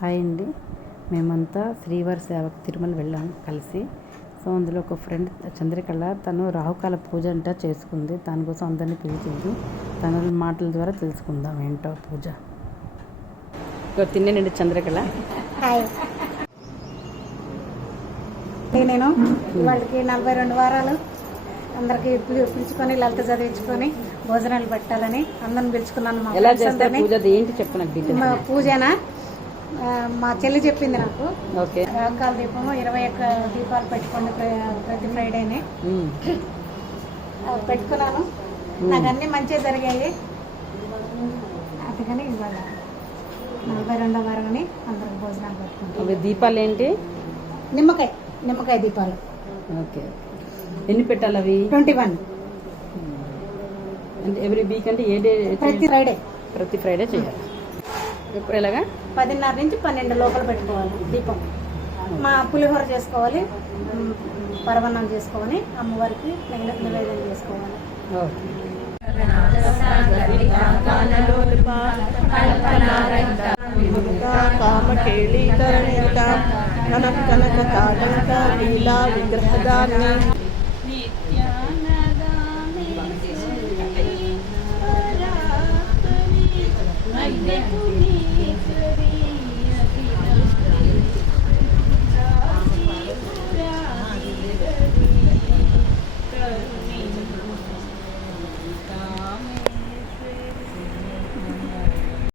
Hi అండి. మేమంతా శ్రీవారి సేవకు తిరుమల వెళ్ళాము కలిసి. సో అందులో ఒక ఫ్రెండ్ చంద్రకళ, తను రాహుకాల పూజ అంట చేసుకుంది. దానికోసం అందరినీ పిలిచింది. తన మాటల ద్వారా తెలుసుకుందాం ఏంటో పూజ. తినేనండి చంద్రకళ. హాయ్, నేను వాళ్ళకి 42 వారాలు అందరికి పిలుచుకొని లలిత చదివించుకొని భోజనాలు పెట్టాలని అందరిని పిలుచుకున్నాను. మా ఎలా చేస్తారు పూజ? ఏంటి చెప్పు నాకు. మా పూజనా మా చెల్లి చెప్పింది నాకు. ఓకే. రాహుకాల దీపము 21 దీపాలు పెట్టుకోండి ప్రతి ఫ్రైడేనే పెట్టుకున్నాను. నాకు అన్ని మంచిగా జరిగాయి. అందుకని ఇవాళ 42వ వారమని అందరికి భోజనాలు పెట్టుకుంటాం. దీపాలు ఏంటి? నిమ్మకాయ దీపాలు. ఓకే. ఎన్ని పెట్టాలి అవి? 21. అంటే ఎవ్రీ వీక్ అంటే ఏ డే? ప్రతి ఫ్రైడే చేయాలి. ఎప్పుడు ఎలాగా? 10:30 నుంచి 12 లోపల పెట్టుకోవాలి దీపం. మా పులిహోర చేసుకోవాలి, పరవన్నం చేసుకోవాలి, అమ్మవారికి నివేదన చేసుకోవాలి.